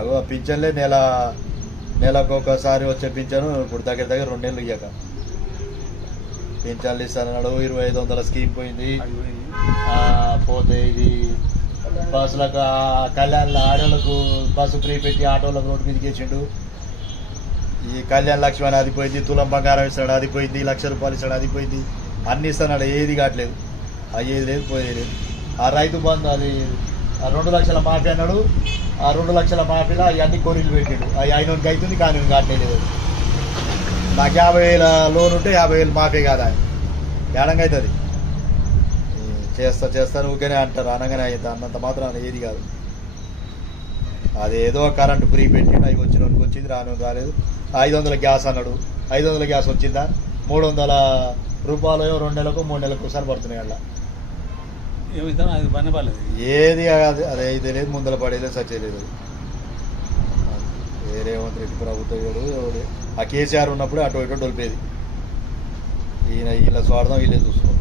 అగో పింఛన్లే నెలకు ఒకసారి వచ్చే పింఛను ఇప్పుడు దగ్గర 2 నెలలు ఇయ్యాక పింఛన్లు ఇస్తానన్నాడు. 2500 స్కీమ్ పోయింది. పోతే ఇది బస్సులకు కళ్యాణ్ ఆడోళ్ళకు బస్సు ఫ్రీ పెట్టి ఆటోలకు రోడ్డు మీదకి వేసిండు. ఈ కళ్యాణ్ లక్ష్మి అని అది పోయింది, తులం బంగారం ఇస్తాడు అది పోయింది, 1,00,000 రూపాయలు ఇస్తాడు అది పోయింది, అన్ని ఇస్తున్నాడు. ఏది కావట్లేదు, అయ్యేది లేదు పోయేది లేదు. ఆ రైతు బంధు అది 2 లక్షల మాఫీ అన్నాడు. ఆ 2 లక్షల మాఫీలో అవన్నీ కొరీలు పెట్టాడు. అవి అయినోనికి అవుతుంది కానీ కావట్లేదు. నాకు 50,000 లోన్ ఉంటే 50,000 మాఫీ కాదా, ఏడంగా అవుతుంది. చేస్తాను ఊరికేనే అంటారు, అనగానే అవుతుంది. అన్నంత మాత్రం ఏది కాదు. అదేదో కరెంటు ఫ్రీ పెట్టిండు, అవి వచ్చినోనికి వచ్చింది, రాలేదు. 500 గ్యాస్ అన్నాడు, 500 గ్యాస్ వచ్చిందా? 300 రూపాయలు 2 నెలలకు 3 నెలలకు ఒకసారి పడుతున్నాయి. అలా ఏది అదే ఇది లేదు, ముందర పడేలేదు, సచ్చేయలేదు. రేవంత్ రెడ్డి ప్రభుత్వం ఆ కేసీఆర్ ఉన్నప్పుడు అటు ఇటు డొలిపేది. ఈయన వీళ్ళ స్వార్థం వీళ్ళే చూసుకుంటారు.